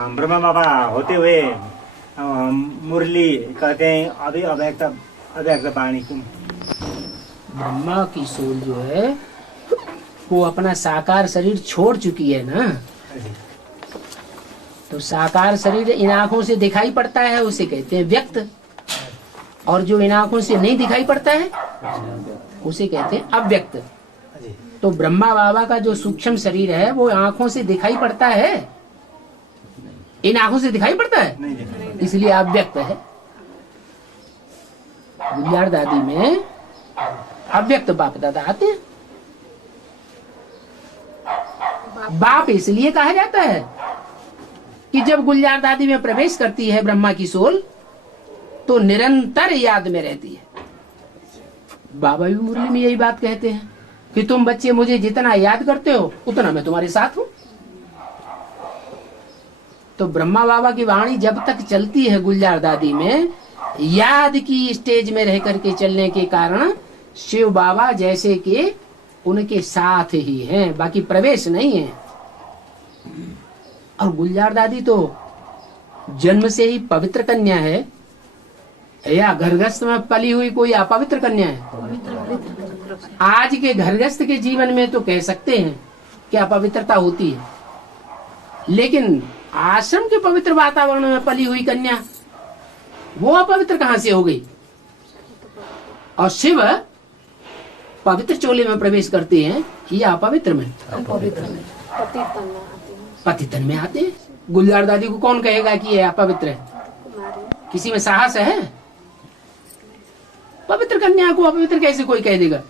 ब्रह्मा बाबा होते हुए मुरली कहते हैं अभी अव्यक्त वाणी क्यों? ब्रह्मा की सोल जो है वो अपना साकार शरीर छोड़ चुकी है ना, तो साकार शरीर इन आंखों से दिखाई पड़ता है उसे कहते हैं व्यक्त, और जो इन आंखों से नहीं दिखाई पड़ता है उसे कहते हैं अव्यक्त। तो ब्रह्मा बाबा का जो सूक्ष्म शरीर है वो आंखों से दिखाई पड़ता है, इन आंखों से दिखाई पड़ता है, इसलिए अव्यक्त है। गुलियार दादी में अव्यक्त बाप दादा आते हैं। बाप इसलिए कहा जाता है कि जब गुलजार दादी में प्रवेश करती है ब्रह्मा की सोल तो निरंतर याद में रहती है। बाबा भी मुरली में यही बात कहते हैं कि तुम बच्चे मुझे जितना याद करते हो उतना मैं तुम्हारे साथ हूं। तो ब्रह्मा बाबा की वाणी जब तक चलती है गुलजार दादी में, याद की स्टेज में रह करके चलने के कारण शिव बाबा जैसे कि उनके साथ ही हैं, बाकी प्रवेश नहीं है। और गुलजार दादी तो जन्म से ही पवित्र कन्या है, या घरगृहस्थ में पली हुई कोई अपवित्र कन्या है? आज के घरगृहस्थ के जीवन में तो कह सकते हैं कि अपवित्रता होती है, लेकिन आश्रम के पवित्र वातावरण में पली हुई कन्या वो अपवित्र कहां से हो गई? और शिव पवित्र चोले में प्रवेश करते हैं या अपवित्र में? पतितन में आते हैं। गुलजार दादी को कौन कहेगा कि ये अपवित्र है? किसी में साहस है? पवित्र कन्या को अपवित्र कैसे कोई कह देगा?